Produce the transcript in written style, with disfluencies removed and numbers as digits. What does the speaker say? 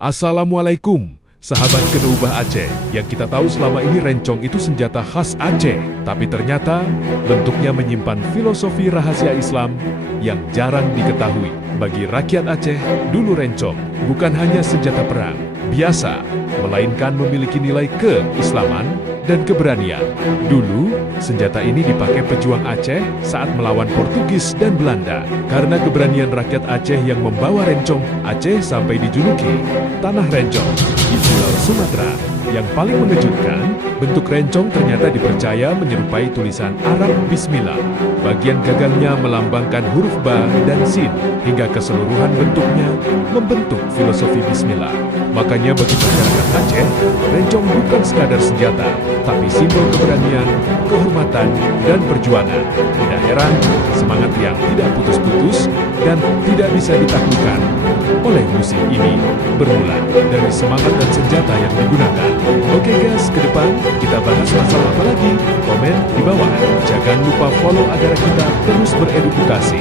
Assalamualaikum, sahabat Kenuubah Aceh. Yang kita tahu selama ini rencong itu senjata khas Aceh, tapi ternyata bentuknya menyimpan filosofi rahasia Islam yang jarang diketahui. Bagi rakyat Aceh, dulu rencong bukan hanya senjata perang biasa, melainkan memiliki nilai keislaman dan keberanian. Dulu, senjata ini dipakai pejuang Aceh saat melawan Portugis dan Belanda. Karena keberanian rakyat Aceh yang membawa rencong, Aceh sampai dijuluki Tanah Rencong di Pulau Sumatera. Yang paling mengejutkan, bentuk rencong ternyata dipercaya menyerupai tulisan Arab Bismillah. Bagian gagangnya melambangkan huruf Ba dan Sin, hingga keseluruhan bentuknya membentuk filosofi Bismillah. Makanya bagi masyarakat Aceh, rencong bukan sekadar senjata, tapi simbol keberanian, kehormatan, dan perjuangan. Tidak heran, semangat yang tidak putus-putus dan tidak bisa ditaklukkan oleh musim ini bermula dari semangat dan senjata yang digunakan. Oke guys, ke depan kita bahas masalah apa lagi? Komen di bawah. Jangan lupa follow agar kita terus beredukasi.